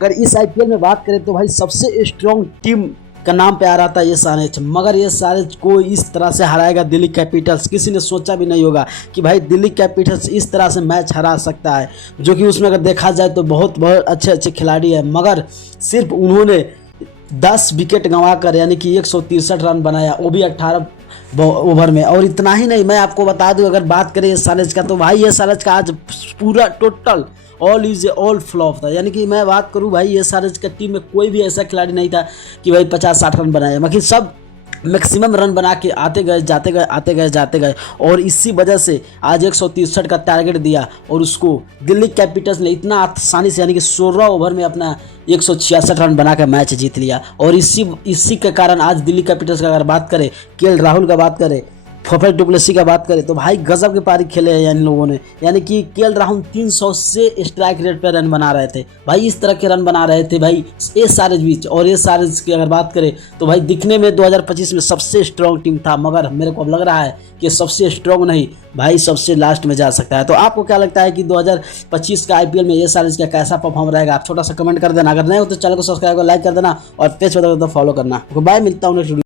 अगर इस आईपीएल में बात करें तो भाई सबसे स्ट्रॉन्ग टीम का नाम पे आ रहा था एसआरएच, मगर एसआरएच को इस तरह से हराएगा दिल्ली कैपिटल्स, किसी ने सोचा भी नहीं होगा कि भाई दिल्ली कैपिटल्स इस तरह से मैच हरा सकता है, जो कि उसमें अगर देखा जाए तो बहुत बहुत अच्छे अच्छे खिलाड़ी हैं, मगर सिर्फ उन्होंने 10 विकेट गंवाकर यानी कि 163 रन बनाया, वो भी 18 ओवर में। और इतना ही नहीं, मैं आपको बता दूं अगर बात करें एसआरएच का तो भाई एसआरएच का आज पूरा total all is a all flop था। यानी कि मैं बात करूं भाई एसआरएच का टीम में कोई भी ऐसा खिलाड़ी नहीं था कि भाई 50-60 रन बनाए, बाकी सब मैक्सिमम रन बना के आते गए जाते गए और इसी वजह से आज 163 का टारगेट दिया और उसको दिल्ली कैपिटल्स ने इतना आसानी से यानी कि 16 ओवर में अपना 166 रन बना कर मैच जीत लिया। और इसी के कारण आज दिल्ली कैपिटल्स का अगर बात करें, केएल राहुल का बात करें, फफर डुप्लेसी का बात करें तो भाई गजब के पारी खेले हैं इन लोगों ने। यानी कि केएल राहुल 300 से स्ट्राइक रेट पर रन बना रहे थे भाई, इस तरह के रन बना रहे थे भाई एसआरएच बीच। और एसआरएच की अगर बात करें तो भाई दिखने में 2025 में सबसे स्ट्रॉन्ग टीम था, मगर मेरे को अब लग रहा है कि सबसे स्ट्रॉन्ग नहीं भाई सबसे लास्ट में जा सकता है। तो आपको क्या लगता है कि 2025 का आईपीएल में एसआरएच का कैसा परफॉर्म रहेगा? आप छोटा सा कमेंट कर देना, अगर नहीं हो तो चैनल को सब्सक्राइब कर लाइक कर देना और पेज पर तो फॉलो करना। बाय, मिलता हूँ नेक्स्ट वीडियो।